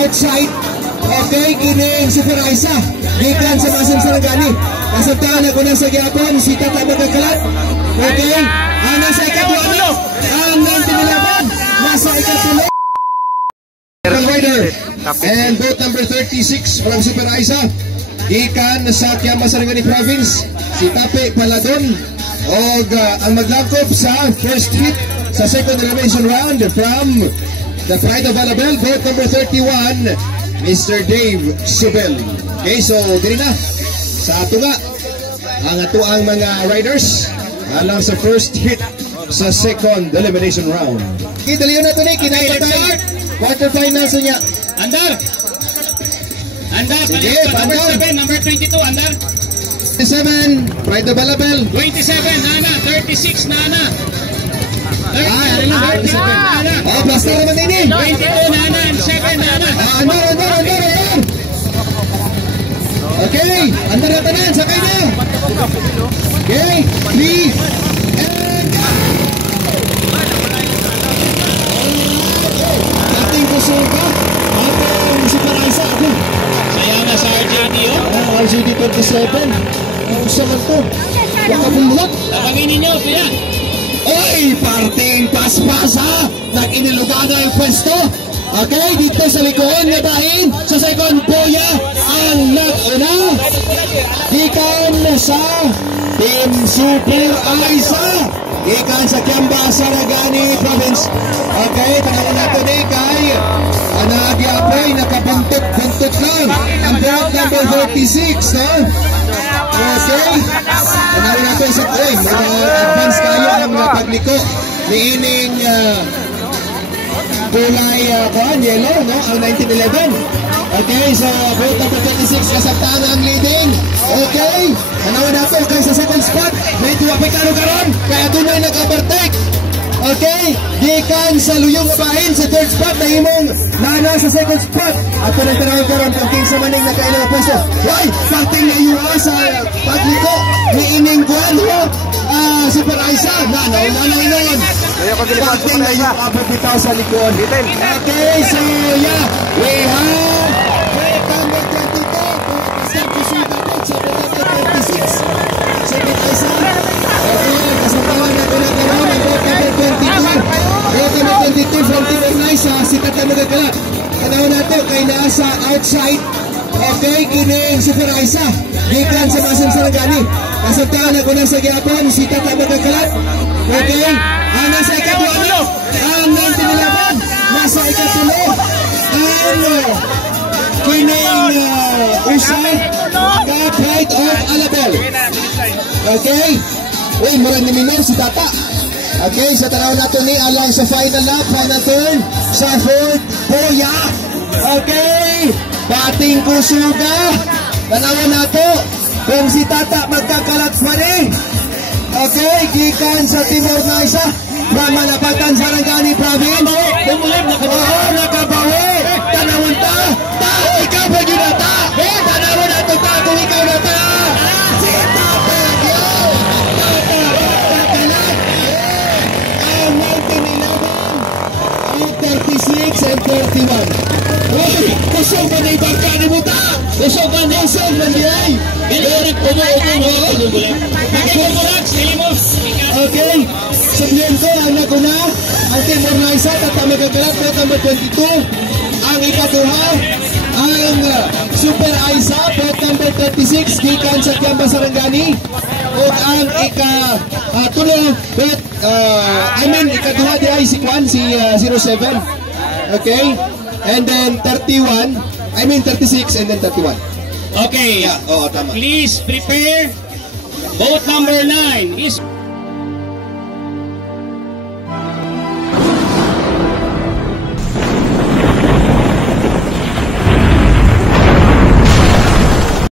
outside. Okay, kining Super Aisa. Gikan sa Masin Sarangani. Kasamtaan ako na sa gyapon si Tata magkakalat. Okay, nasa ikatulo. Ang 1911 nasa ikatulo. Rider. And boat number 36 from Super Aisa. Gikan sa Kiama Sarangani Province. Si Tape Paladon. Og ang maglangkop sa first hit sa second elimination round from the Pride of Alabel, boat number 31. Mr. Dave Subel. Okay, so diri na sa ato nga ang ato ang mga riders alang sa first hit sa second elimination round. Okay, daliyon na ito ni kinailatay quarterfinals niya. Andar, sige, number 22, Andar 27, Pride of Alabel 27, Nana, 36, Nana 37, Nana plaster naman din 22, Nana, and 7, Nana Andar okay, andar na tanan, sakay na okay, 3 and go! Dating kusuga atong Super Aisa ako saya na sa RJD RJD 27 usa man to wakabulot tabangin ninyo, kuya. oy, parting paspas ha nag-inilugana yung pwesto. Okay, dito sa likod nga bahin sa second boya ang nag-una gikan sa Team Super Aisa gikan sa Kiamba Sarangani Province. Okay, tanawan nato ni kay anagyapay nakabuntot lang ang boat number 36 no? Okay, tanawan nato sa advance kayo ang pagliko niining kulay yellow, no? Ang 1911. Okay, so boat number 26 kasabtaan ang leading. Okay, tanawan nato kay sa second spot may tuwapay karon kaya dunay nag-overtake. Okay, gikan sa luyong bahin sa third spot na imong nana sa second spot at tanawin karon kung kinsa maning nakailang pwesto. Why? Parting na iwa sa pagliko ni ining kuan Super Aisa nanay noon. Parting na yung abot bitaw sa likod. Okay, so yeah, we have boat number 22 sa Kusuga boat sa boat number 26 Super Aisa. Okay, kasabawan na karon ang boat number 22. Boat number 22 from Team Aisa, si Tata magkakalat. Tanawan nato kay nasa outside. Okay, kining Super Aisa gikan sa Masin Sarangani. Kasamtaan ako na sa gyapon si Tata magkakalat. Okay, nasa ikatulo. Ang 1911 nasa ikatulo. Ang kining usay ka Pride of Alabel. Okay, uy, murang ni minor si Tata. Okay, sa tanaw nato ni alang sa final lap, final turn sa fourth boya. Okay, bating kusuga. Tanawan nato kung si Tata magkakalat pa rin. Okay, gikan sa Timor Naisa from Malapatan, Sarangani Province. Nakabawi. Tanawan ta. Ikaw ba yun na ta? Tanawan nato ta kung ikaw na ta. Si Tata yun. Tata magkakalat. Ang 1911, ang 36 and 31. Uy, kusog ba na ibangkani mo ta? Kusog ba na isog man diay? Ilurik po mo okay, sabihin ko ang naguna ang Timor Naisa Tata magkakalat boat number 22. Ang ikaduha ang Super Aisa boat number 36 gikan sa Kiamba Sarangani. O ang ikatulo ikaduha di ay si Kwan si 07. Okay, and then 36 and then 31. Okay, tama. Please prepare. Boat number 9 is